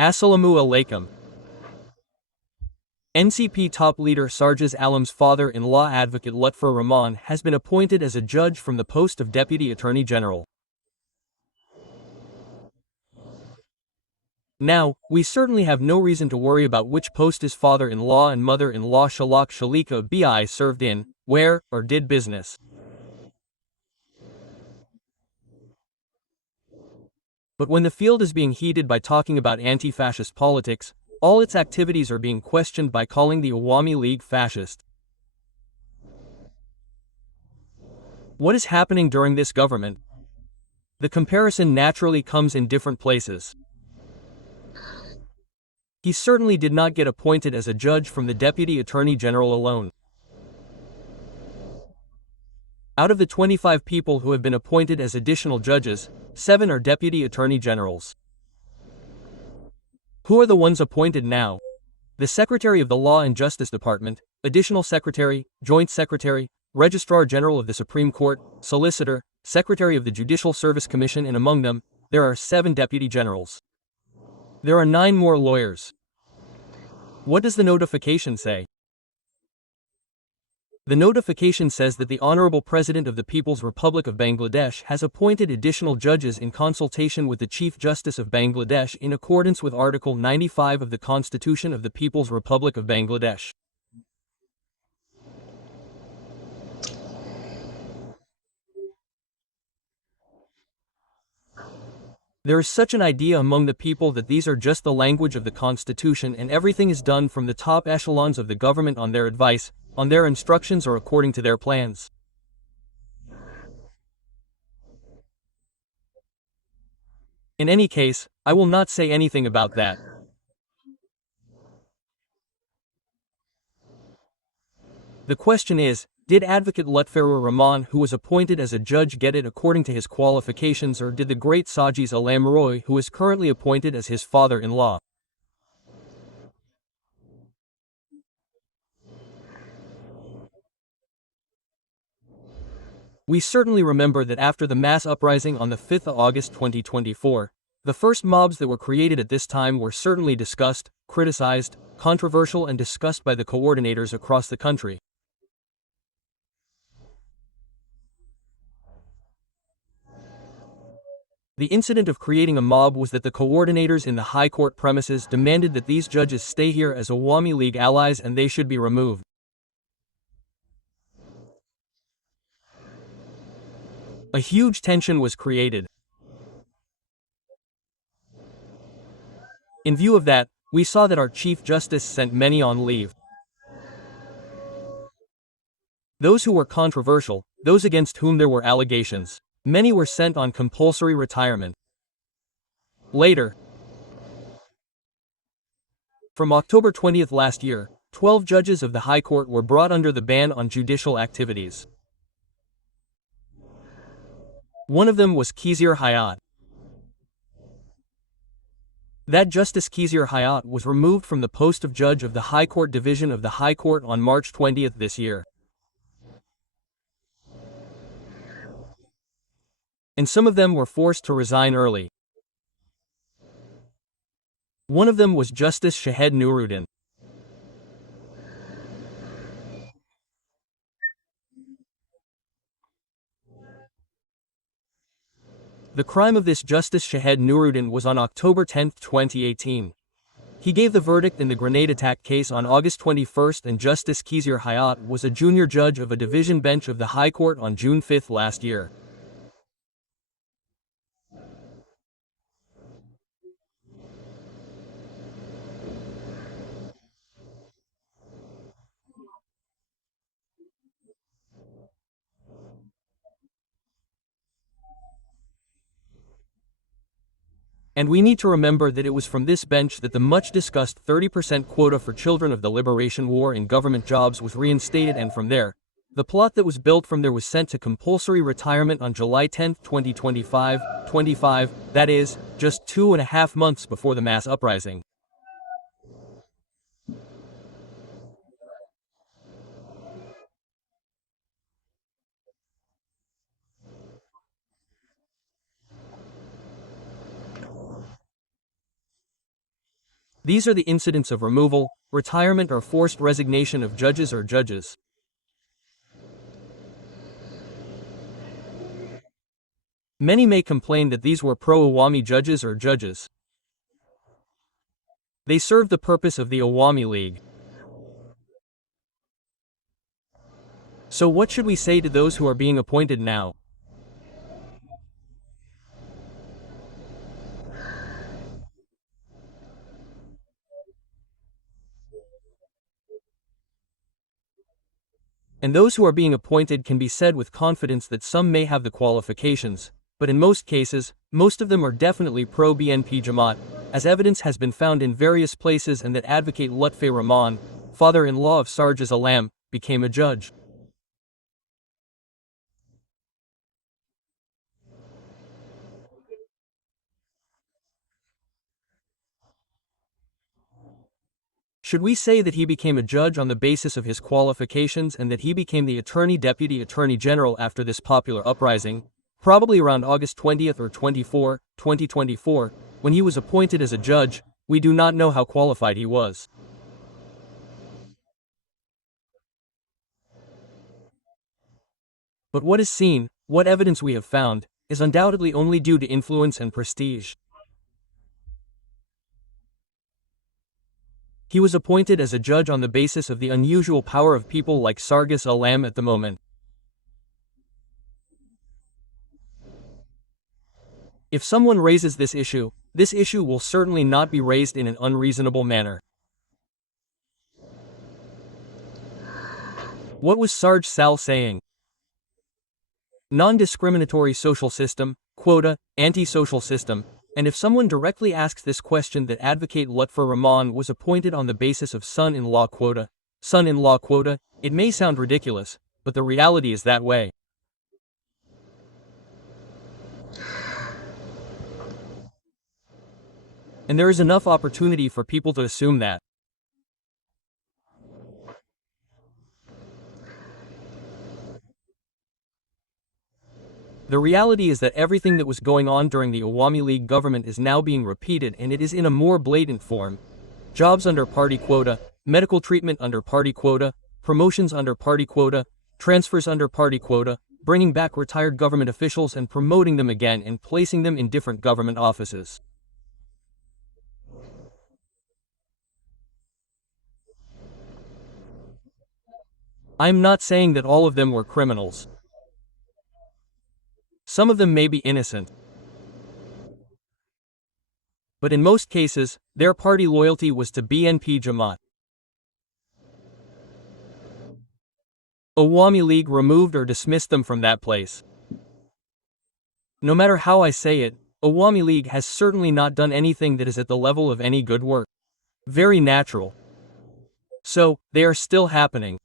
Assalamu alaikum. NCP top leader Sarjas Alam's father-in-law Advocate Lutfur Rahman has been appointed as a judge from the post of Deputy Attorney General. Now, we certainly have no reason to worry about which post his father-in-law and mother-in-law Shalak Shalika Bi served in, where, or did business. But when the field is being heated by talking about anti-fascist politics, all its activities are being questioned by calling the Awami League fascist. What is happening during this government? The comparison naturally comes in different places. He certainly did not get appointed as a judge from the Deputy Attorney General alone. Out of the 25 people who have been appointed as additional judges, 7 are Deputy Attorney Generals. Who are the ones appointed now? The Secretary of the Law and Justice Department, Additional Secretary, Joint Secretary, Registrar General of the Supreme Court, Solicitor, Secretary of the Judicial Service Commission, and among them, there are 7 Deputy Generals. There are 9 more lawyers. What does the notification say? The notification says that the Honorable President of the People's Republic of Bangladesh has appointed additional judges in consultation with the Chief Justice of Bangladesh in accordance with Article 95 of the Constitution of the People's Republic of Bangladesh. There is such an idea among the people that these are just the language of the Constitution and everything is done from the top echelons of the government on their advice, on their instructions, or according to their plans. In any case, I will not say anything about that. The question is, did Advocate Lutfur Rahman, who was appointed as a judge, get it according to his qualifications, or did the great Sarjas Alam Roy, who is currently appointed as his father-in-law? We certainly remember that after the mass uprising on the 5th of August 2024, the first mobs that were created at this time were certainly discussed, criticized, controversial, and discussed by the coordinators across the country. The incident of creating a mob was that the coordinators in the High Court premises demanded that these judges stay here as Awami League allies and they should be removed. A huge tension was created. In view of that, we saw that our Chief Justice sent many on leave. Those who were controversial, those against whom there were allegations, many were sent on compulsory retirement. Later, from October 20th last year, 12 judges of the High Court were brought under the ban on judicial activities. One of them was Khizr Hayat. That Justice Khizr Hayat was removed from the post of judge of the High Court Division of the High Court on March 20th this year. And some of them were forced to resign early. One of them was Justice Shahed Nuruddin. The crime of this Justice Shahed Nuruddin was on October 10, 2018. He gave the verdict in the grenade attack case on August 21st, and Justice Khizr Hayat was a junior judge of a division bench of the High Court on June 5 last year. And we need to remember that it was from this bench that the much-discussed 30% quota for children of the Liberation War in government jobs was reinstated, and from there, the plot that was built from there was sent to compulsory retirement on July 10, 2025, that is, just 2.5 months before the mass uprising. These are the incidents of removal, retirement or forced resignation of judges or judges. Many may complain that these were pro-Awami judges or judges. They served the purpose of the Awami League. So what should we say to those who are being appointed now? And those who are being appointed can be said with confidence that some may have the qualifications, but in most cases, most of them are definitely pro-BNP Jamaat, as evidence has been found in various places, and that advocate Lutfi Rahman, father-in-law of Sarges Alam, became a judge. Should we say that he became a judge on the basis of his qualifications and that he became the Deputy Attorney General after this popular uprising, probably around August 20th or 24, 2024, when he was appointed as a judge? We do not know how qualified he was. But what is seen, what evidence we have found, is undoubtedly only due to influence and prestige. He was appointed as a judge on the basis of the unusual power of people like Sarges Alam at the moment. If someone raises this issue will certainly not be raised in an unreasonable manner. What was Sarge Sal saying? Non-discriminatory social system, quota, anti-social system. And if someone directly asks this question, that advocate Lutfi Rahman was appointed on the basis of son-in-law quota, it may sound ridiculous, but the reality is that way. And there is enough opportunity for people to assume that. The reality is that everything that was going on during the Awami League government is now being repeated, and it is in a more blatant form. Jobs under party quota, medical treatment under party quota, promotions under party quota, transfers under party quota, bringing back retired government officials and promoting them again and placing them in different government offices. I am not saying that all of them were criminals. Some of them may be innocent. But in most cases, their party loyalty was to BNP Jamaat. Awami League removed or dismissed them from that place. No matter how I say it, Awami League has certainly not done anything that is at the level of any good work. Very natural. So, they are still happening.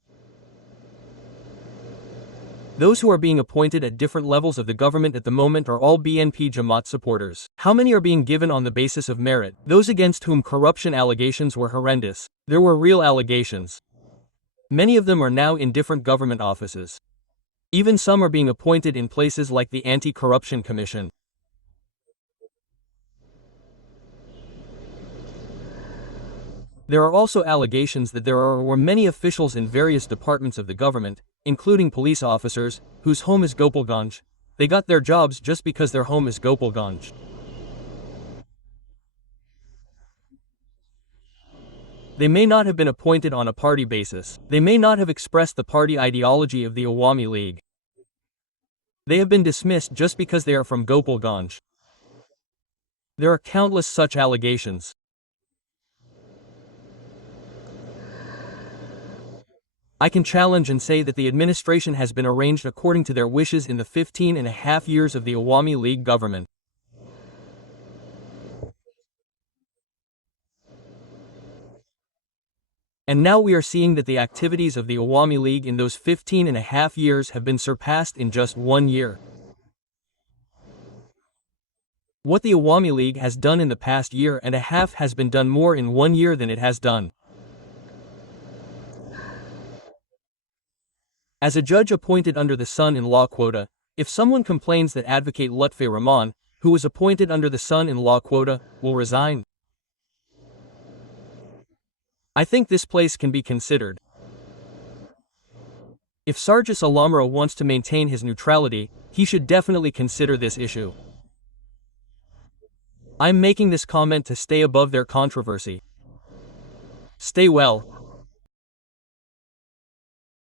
Those who are being appointed at different levels of the government at the moment are all BNP Jamaat supporters. How many are being given on the basis of merit? Those against whom corruption allegations were horrendous. There were real allegations. Many of them are now in different government offices. Even some are being appointed in places like the Anti-Corruption Commission. There are also allegations that there are or many officials in various departments of the government, including police officers, whose home is Gopalganj. They got their jobs just because their home is Gopalganj. They may not have been appointed on a party basis. They may not have expressed the party ideology of the Awami League. They have been dismissed just because they are from Gopalganj. There are countless such allegations. I can challenge and say that the administration has been arranged according to their wishes in the 15.5 years of the Awami League government. And now we are seeing that the activities of the Awami League in those 15.5 years have been surpassed in just 1 year. What the Awami League has done in the past year and a half has been done more in 1 year than it has done. As a judge appointed under the son-in-law quota, if someone complains that advocate Lutfi Rahman, who was appointed under the son-in-law quota, will resign, I think this place can be considered. If Sargis Alamra wants to maintain his neutrality, he should definitely consider this issue. I'm making this comment to stay above their controversy. Stay well.